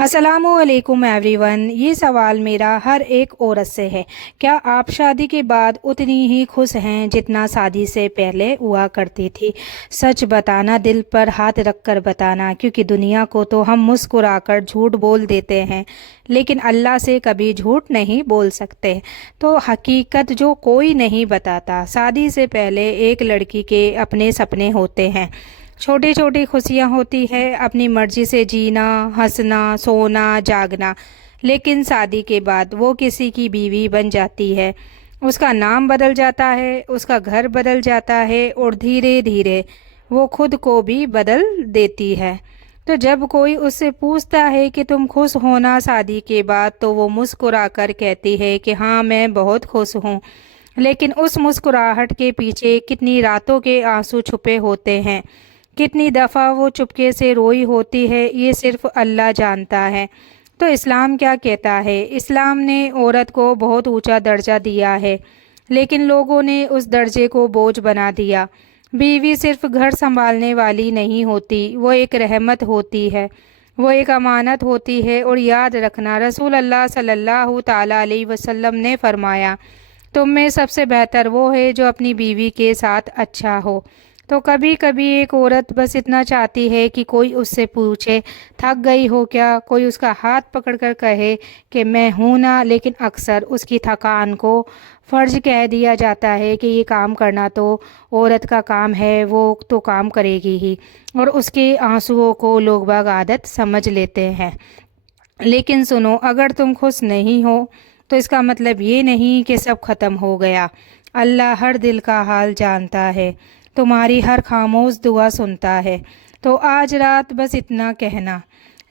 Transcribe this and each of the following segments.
अस्सलामुअलैकुम एवरीवन। ये सवाल मेरा हर एक औरत से है। क्या आप शादी के बाद उतनी ही खुश हैं जितना शादी से पहले हुआ करती थी? सच बताना, दिल पर हाथ रख कर बताना, क्योंकि दुनिया को तो हम मुस्कुराकर झूठ बोल देते हैं, लेकिन अल्लाह से कभी झूठ नहीं बोल सकते। तो हकीकत जो कोई नहीं बताता, शादी से पहले एक लड़की के अपने सपने होते हैं, छोटी छोटी खुशियाँ होती है, अपनी मर्जी से जीना, हंसना, सोना, जागना। लेकिन शादी के बाद वो किसी की बीवी बन जाती है, उसका नाम बदल जाता है, उसका घर बदल जाता है, और धीरे धीरे वो खुद को भी बदल देती है। तो जब कोई उससे पूछता है कि तुम खुश हो ना शादी के बाद, तो वो मुस्कुरा कर कहती है कि हाँ, मैं बहुत खुश हूँ। लेकिन उस मुस्कुराहट के पीछे कितनी रातों के आंसू छुपे होते हैं, कितनी दफ़ा वो चुपके से रोई होती है, ये सिर्फ अल्लाह जानता है। तो इस्लाम क्या कहता है? इस्लाम ने औरत को बहुत ऊंचा दर्जा दिया है, लेकिन लोगों ने उस दर्जे को बोझ बना दिया। बीवी सिर्फ घर संभालने वाली नहीं होती, वो एक रहमत होती है, वो एक अमानत होती है। और याद रखना, रसूल अल्लाह सल्लल्लाहु ताला अलैहि वसल्लम ने फरमाया, तुम में सबसे बेहतर वो है जो अपनी बीवी के साथ अच्छा हो। तो कभी कभी एक औरत बस इतना चाहती है कि कोई उससे पूछे, थक गई हो क्या? कोई उसका हाथ पकड़कर कहे कि मैं हूं ना। लेकिन अक्सर उसकी थकान को फ़र्ज कह दिया जाता है कि ये काम करना तो औरत का काम है, वो तो काम करेगी ही, और उसके आंसुओं को लोग बाग आदत समझ लेते हैं। लेकिन सुनो, अगर तुम खुश नहीं हो तो इसका मतलब ये नहीं कि सब खत्म हो गया। अल्लाह हर दिल का हाल जानता है, तुम्हारी हर खामोश दुआ सुनता है। तो आज रात बस इतना कहना,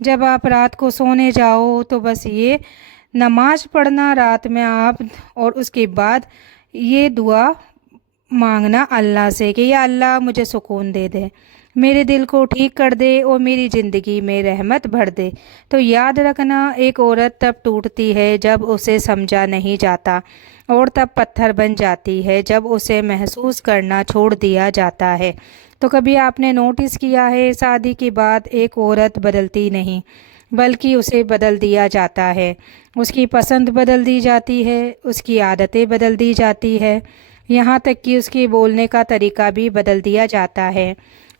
जब आप रात को सोने जाओ तो बस ये नमाज पढ़ना रात में आप, और उसके बाद ये दुआ मांगना अल्लाह से कि या अल्लाह मुझे सुकून दे दे, मेरे दिल को ठीक कर दे और मेरी ज़िंदगी में रहमत भर दे। तो याद रखना, एक औरत तब टूटती है जब उसे समझा नहीं जाता, और तब पत्थर बन जाती है जब उसे महसूस करना छोड़ दिया जाता है। तो कभी आपने नोटिस किया है, शादी के बाद एक औरत बदलती नहीं, बल्कि उसे बदल दिया जाता है। उसकी पसंद बदल दी जाती है, उसकी आदतें बदल दी जाती है, यहाँ तक कि उसके बोलने का तरीका भी बदल दिया जाता है।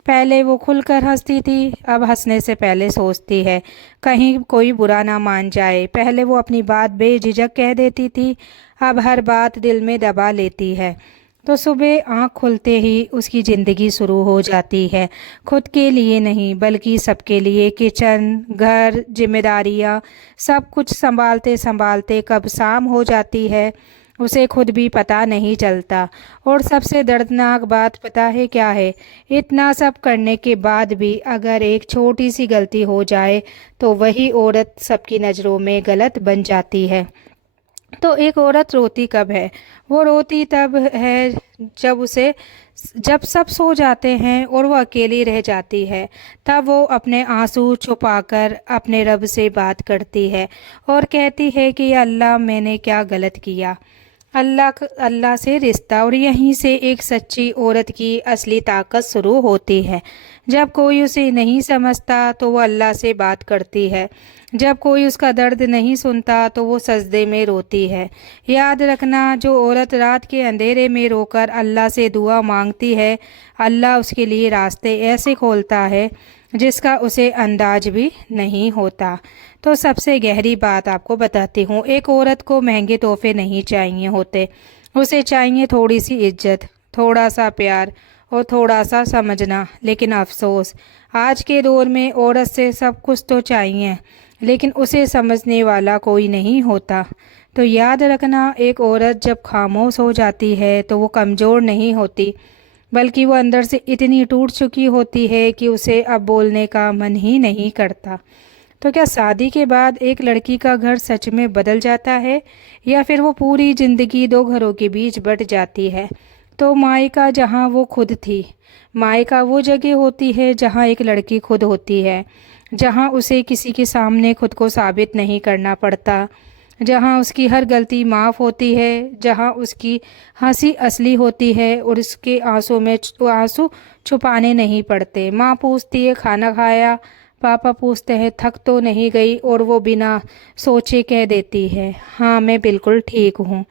पहले वो खुलकर हंसती थी, अब हंसने से पहले सोचती है कहीं कोई बुरा ना मान जाए। पहले वो अपनी बात बेझिझक कह देती थी, अब हर बात दिल में दबा लेती है। तो सुबह आँख खुलते ही उसकी ज़िंदगी शुरू हो जाती है, खुद के लिए नहीं बल्कि सबके लिए। किचन, घर, जिम्मेदारियाँ, सब कुछ संभालते संभालते कब शाम हो जाती है उसे खुद भी पता नहीं चलता। और सबसे दर्दनाक बात पता है क्या है? इतना सब करने के बाद भी अगर एक छोटी सी गलती हो जाए तो वही औरत सबकी नज़रों में गलत बन जाती है। तो एक औरत रोती कब है? वो रोती तब है जब सब सो जाते हैं और वो अकेली रह जाती है। तब वो अपने आंसू छुपाकर अपने रब से बात करती है और कहती है कि या अल्लाह, मैंने क्या गलत किया। अल्लाह से रिश्ता, और यहीं से एक सच्ची औरत की असली ताकत शुरू होती है। जब कोई उसे नहीं समझता तो वो अल्लाह से बात करती है, जब कोई उसका दर्द नहीं सुनता तो वो सजदे में रोती है। याद रखना, जो औरत रात के अंधेरे में रोकर अल्लाह से दुआ मांगती है, अल्लाह उसके लिए रास्ते ऐसे खोलता है जिसका उसे अंदाज भी नहीं होता। तो सबसे गहरी बात आपको बताती हूँ, एक औरत को महंगे तोहफे नहीं चाहिए होते, उसे चाहिए थोड़ी सी इज्जत, थोड़ा सा प्यार और थोड़ा सा समझना। लेकिन अफसोस, आज के दौर में औरत से सब कुछ तो चाहिए, लेकिन उसे समझने वाला कोई नहीं होता। तो याद रखना, एक औरत जब खामोश हो जाती है तो वो कमज़ोर नहीं होती, बल्कि वो अंदर से इतनी टूट चुकी होती है कि उसे अब बोलने का मन ही नहीं करता। तो क्या शादी के बाद एक लड़की का घर सच में बदल जाता है, या फिर वो पूरी ज़िंदगी दो घरों के बीच बट जाती है? तो मायका जहाँ वो खुद थी, मायका वो जगह होती है जहाँ एक लड़की खुद होती है, जहाँ उसे किसी के सामने खुद को साबित नहीं करना पड़ता, जहाँ उसकी हर गलती माफ़ होती है, जहाँ उसकी हंसी असली होती है और उसके आंसू छुपाने नहीं पड़ते। माँ पूछती है खाना खाया, पापा पूछते हैं थक तो नहीं गई और वो बिना सोचे कह देती है हाँ मैं बिल्कुल ठीक हूँ।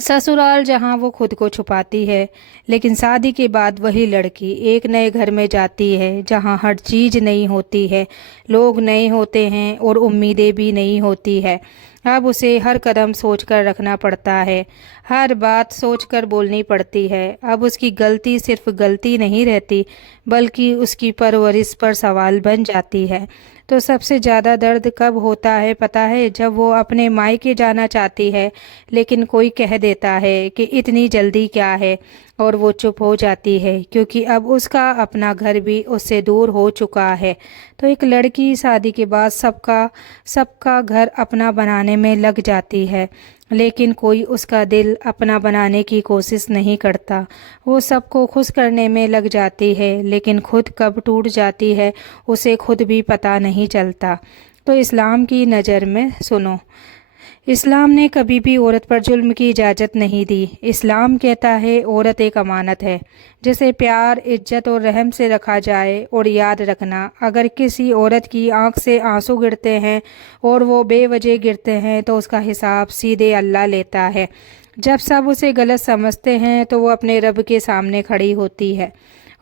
ससुराल जहाँ वो खुद को छुपाती है, लेकिन शादी के बाद वही लड़की एक नए घर में जाती है जहाँ हर चीज़ नई होती है, लोग नए होते हैं और उम्मीदें भी नई होती है। अब उसे हर कदम सोचकर रखना पड़ता है, हर बात सोचकर बोलनी पड़ती है। अब उसकी गलती सिर्फ गलती नहीं रहती, बल्कि उसकी परवरिश पर सवाल बन जाती है। तो सबसे ज़्यादा दर्द कब होता है पता है? जब वो अपने मायके जाना चाहती है, लेकिन कोई कह देता है कि इतनी जल्दी क्या है, और वो चुप हो जाती है क्योंकि अब उसका अपना घर भी उससे दूर हो चुका है। तो एक लड़की शादी के बाद सबका सबका घर अपना बनाने में लग जाती है, लेकिन कोई उसका दिल अपना बनाने की कोशिश नहीं करता। वो सबको खुश करने में लग जाती है, लेकिन खुद कब टूट जाती है उसे खुद भी पता नहीं चलता। तो इस्लाम की नज़र में सुनो, इस्लाम ने कभी भी औरत पर जुल्म की इजाज़त नहीं दी। इस्लाम कहता है औरत एक अमानत है जिसे प्यार, इज्जत और रहम से रखा जाए। और याद रखना, अगर किसी औरत की आंख से आंसू गिरते हैं और वो बेवजह गिरते हैं तो उसका हिसाब सीधे अल्लाह लेता है। जब सब उसे गलत समझते हैं तो वो अपने रब के सामने खड़ी होती है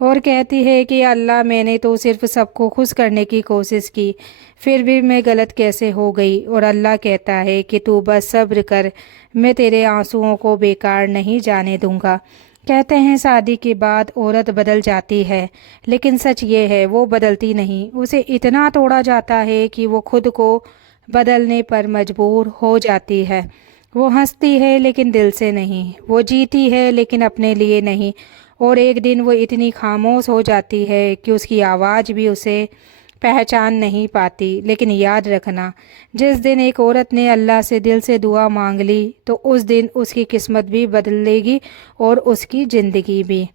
और कहती है कि अल्लाह मैंने तो सिर्फ सबको खुश करने की कोशिश की, फिर भी मैं गलत कैसे हो गई। और अल्लाह कहता है कि तू बस सब्र कर, मैं तेरे आंसुओं को बेकार नहीं जाने दूंगा। कहते हैं शादी के बाद औरत बदल जाती है, लेकिन सच ये है वो बदलती नहीं। उसे इतना तोड़ा जाता है कि वो खुद को बदलने पर मजबूर हो जाती है। वो हंसती है लेकिन दिल से नहीं, वो जीती है लेकिन अपने लिए नहीं। और एक दिन वो इतनी खामोश हो जाती है कि उसकी आवाज़ भी उसे पहचान नहीं पाती। लेकिन याद रखना, जिस दिन एक औरत ने अल्लाह से दिल से दुआ मांग ली तो उस दिन उसकी किस्मत भी बदलेगी और उसकी ज़िंदगी भी।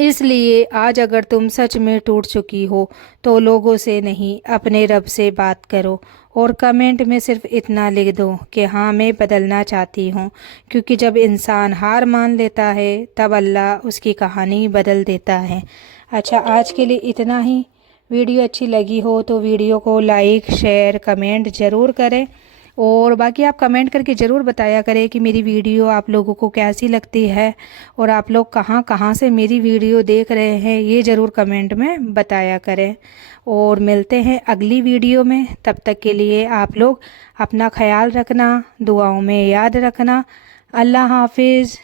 इसलिए आज अगर तुम सच में टूट चुकी हो तो लोगों से नहीं, अपने रब से बात करो और कमेंट में सिर्फ इतना लिख दो कि हाँ मैं बदलना चाहती हूँ। क्योंकि जब इंसान हार मान लेता है तब अल्लाह उसकी कहानी बदल देता है। अच्छा, आज के लिए इतना ही। वीडियो अच्छी लगी हो तो वीडियो को लाइक, शेयर, कमेंट ज़रूर करें। और बाकी आप कमेंट करके ज़रूर बताया करें कि मेरी वीडियो आप लोगों को कैसी लगती है और आप लोग कहाँ कहाँ से मेरी वीडियो देख रहे हैं, ये ज़रूर कमेंट में बताया करें। और मिलते हैं अगली वीडियो में, तब तक के लिए आप लोग अपना ख्याल रखना, दुआओं में याद रखना। अल्लाह हाफिज़।